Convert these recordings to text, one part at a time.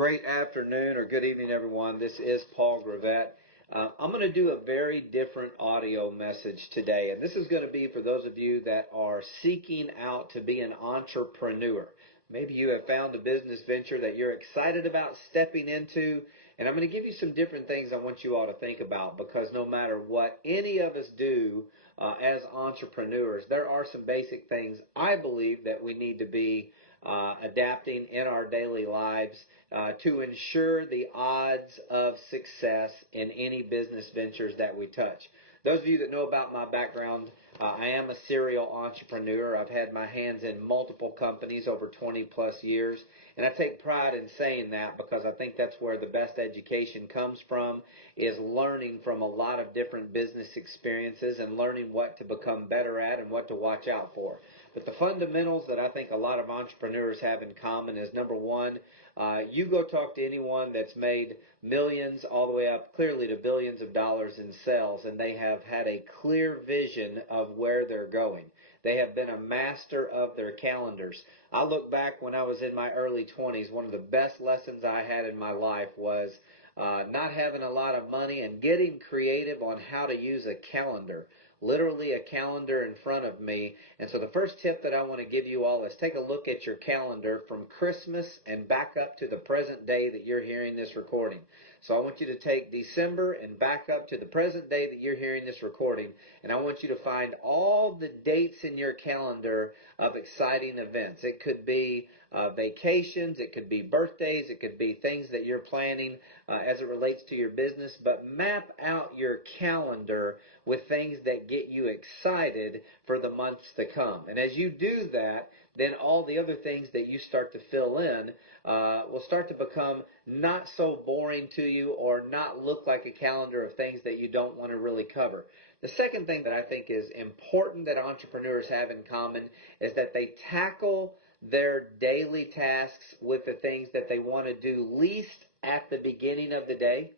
Great afternoon or good evening, everyone. This is Paul Gravett. I'm going to do a very different audio message today, and this is going to be for those of you that are seeking out to be an entrepreneur. Maybe you have found a business venture that you're excited about stepping into, and I'm going to give you some different things I want you all to think about, because no matter what any of us do as entrepreneurs, there are some basic things I believe that we need to be adapting in our daily lives to ensure the odds of success in any business ventures that we touch. Those of you that know about my background, I am a serial entrepreneur. I've had my hands in multiple companies over 20 plus years, and I take pride in saying that because I think that's where the best education comes from, is learning from a lot of different business experiences and learning what to become better at and what to watch out for. But the fundamentals that I think a lot of entrepreneurs have in common is, number one, you go talk to anyone that's made millions all the way up clearly to billions of dollars in sales, and they have had a clear vision of where they're going. They have been a master of their calendars. I look back when I was in my early 20s, one of the best lessons I had in my life was not having a lot of money and getting creative on how to use a calendar. Literally a calendar in front of me. And so the first tip that I want to give you all is take a look at your calendar from Christmas and back up to the present day that you're hearing this recording. So I want you to take December and back up to the present day that you're hearing this recording, and I want you to find all the dates in your calendar of exciting events. It could be vacations, it could be birthdays, it could be things that you're planning as it relates to your business, but map out your calendar with things that get you excited for the months to come. And as you do that, then all the other things that you start to fill in will start to become not so boring to you or not look like a calendar of things that you don't want to really cover. The second thing that I think is important that entrepreneurs have in common is that they tackle their daily tasks with the things that they want to do least at the beginning of the day.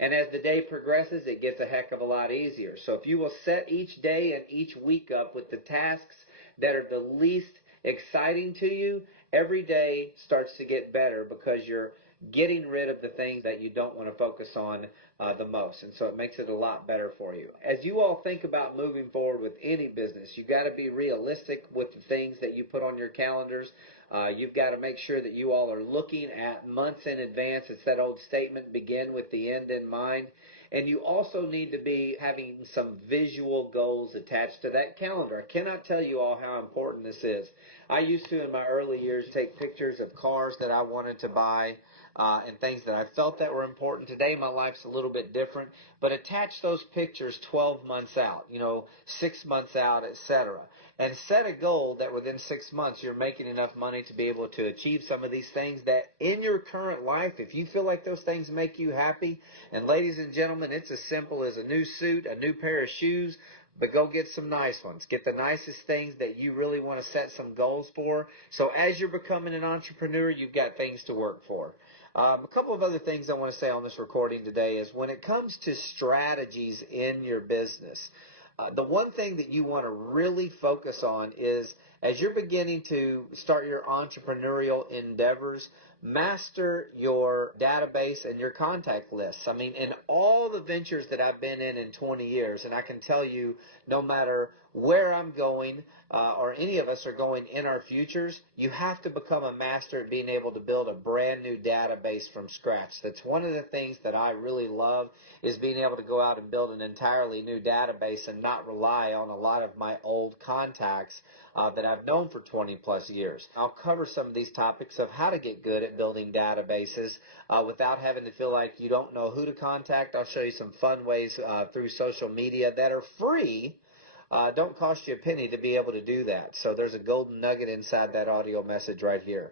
And as the day progresses, it gets a heck of a lot easier. So if you will set each day and each week up with the tasks that are the least exciting to you, every day starts to get better because you're getting rid of the things that you don't want to focus on the most. And so it makes it a lot better for you. As you all think about moving forward with any business, you've got to be realistic with the things that you put on your calendars. You've got to make sure that you all are looking at months in advance. It's that old statement, begin with the end in mind. And you also need to be having some visual goals attached to that calendar. I cannot tell you all how important this is. I used to, in my early years, take pictures of cars that I wanted to buy and things that I felt that were important. Today, my life's a little bit different, but attach those pictures 12 months out, 6 months out, etc. And set a goal that within 6 months you're making enough money to be able to achieve some of these things that in your current life, if you feel like those things make you happy, and ladies and gentlemen, it's as simple as a new suit, a new pair of shoes, but go get some nice ones. Get the nicest things that you really want to set some goals for. So as you're becoming an entrepreneur, you've got things to work for. A couple of other things I want to say on this recording today is when it comes to strategies in your business, the one thing that you want to really focus on is as you're beginning to start your entrepreneurial endeavors, master your database and your contact lists. I mean, in all the ventures that I've been in 20 years, and I can tell you no matter where I'm going or any of us are going in our futures, you have to become a master at being able to build a brand new database from scratch. That's one of the things that I really love, is being able to go out and build an entirely new database and not rely on a lot of my old contacts that I've known for 20 plus years. I'll cover some of these topics of how to get good at building databases without having to feel like you don't know who to contact. I'll show you some fun ways through social media that are free. Don't cost you a penny to be able to do that. So there's a golden nugget inside that audio message right here.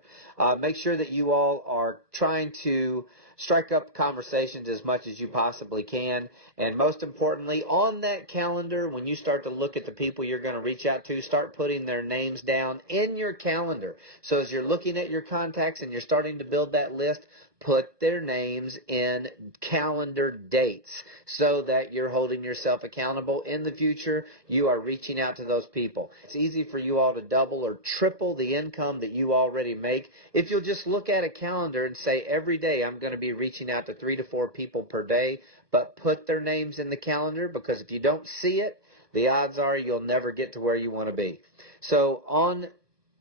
Make sure that you all are trying to strike up conversations as much as you possibly can. And most importantly, on that calendar, when you start to look at the people you're going to reach out to, start putting their names down in your calendar. So as you're looking at your contacts and you're starting to build that list, put their names in calendar dates so that you're holding yourself accountable in the future. You you are reaching out to those people. It's easy for you all to double or triple the income that you already make if you'll just look at a calendar and say, every day I'm going to be reaching out to 3 to 4 people per day, but put their names in the calendar, because if you don't see it, the odds are you'll never get to where you want to be. So on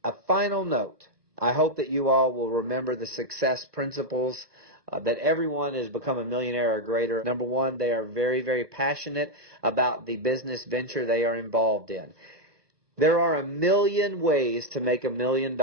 a final note, I hope that you all will remember the success principles that everyone has become a millionaire or greater. Number one, they are very, very passionate about the business venture they are involved in. There are a million ways to make $1 million.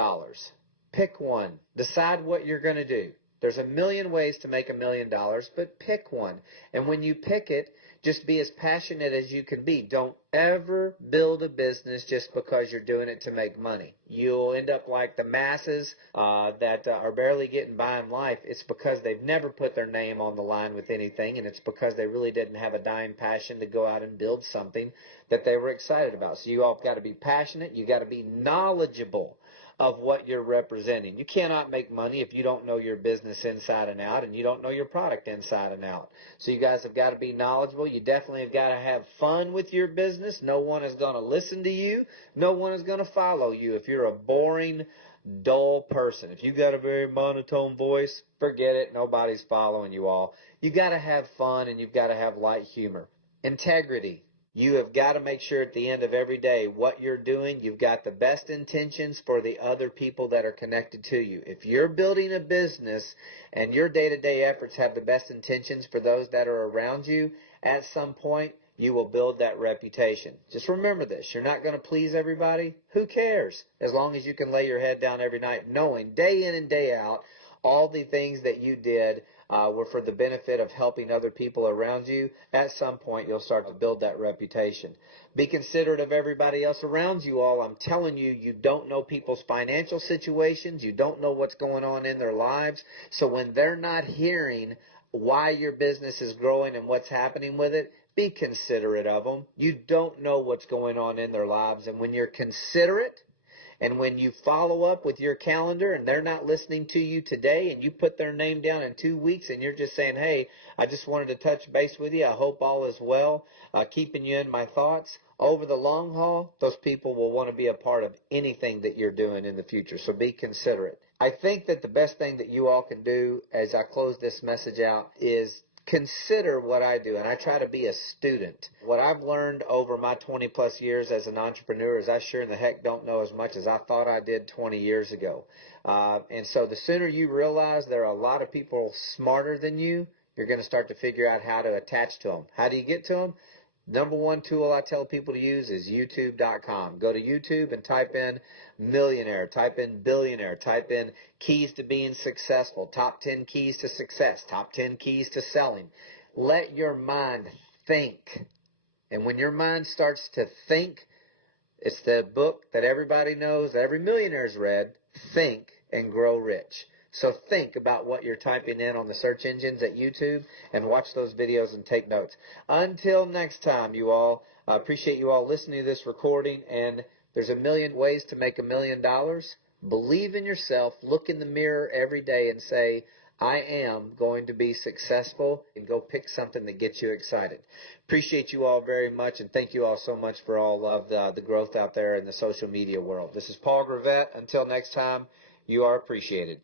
Pick one. Decide what you're going to do. There's a million ways to make $1 million, but pick one. And when you pick it, just be as passionate as you can be. Don't ever build a business just because you're doing it to make money. You'll end up like the masses that are barely getting by in life. It's because they've never put their name on the line with anything, and it's because they really didn't have a dying passion to go out and build something that they were excited about. So you all have got to be passionate. You've got to be knowledgeable of what you're representing. You cannot make money if you don't know your business inside and out, and you don't know your product inside and out. So you guys have got to be knowledgeable. You definitely have got to have fun with your business. No one is going to listen to you. No one is going to follow you if you're a boring, dull person. If you got a very monotone voice, forget it. Nobody's following you all. You got to have fun, and you've got to have light humor. Integrity. You have got to make sure at the end of every day what you're doing, you've got the best intentions for the other people that are connected to you. If you're building a business and your day-to-day efforts have the best intentions for those that are around you, at some point you will build that reputation. Just remember this. You're not going to please everybody. Who cares? As long as you can lay your head down every night knowing day in and day out all the things that you did were for the benefit of helping other people around you. At some point, you'll start to build that reputation. Be considerate of everybody else around you all. I'm telling you, you don't know people's financial situations. You don't know what's going on in their lives. So when they're not hearing why your business is growing and what's happening with it, be considerate of them. You don't know what's going on in their lives. And when you're considerate, and when you follow up with your calendar and they're not listening to you today, and you put their name down in 2 weeks and you're just saying, hey, I just wanted to touch base with you. I hope all is well, keeping you in my thoughts. Over the long haul, those people will want to be a part of anything that you're doing in the future. So be considerate. I think that the best thing that you all can do as I close this message out is consider what I do, and I try to be a student. What I've learned over my 20 plus years as an entrepreneur is I sure in the heck don't know as much as I thought I did 20 years ago. And so the sooner you realize there are a lot of people smarter than you, you're going to start to figure out how to attach to them. How do you get to them? Number one tool I tell people to use is YouTube.com. Go to YouTube and type in millionaire, type in billionaire, type in keys to being successful, top 10 keys to success, top 10 keys to selling. Let your mind think. And when your mind starts to think, it's the book that everybody knows, that every millionaire's read, Think and Grow Rich. So think about what you're typing in on the search engines at YouTube and watch those videos and take notes. Until next time, you all, I appreciate you all listening to this recording, and there's a million ways to make $1 million. Believe in yourself. Look in the mirror every day and say, I am going to be successful, and go pick something that gets you excited. Appreciate you all very much, and thank you all so much for all of the growth out there in the social media world. This is Paul Gravett. Until next time, you are appreciated.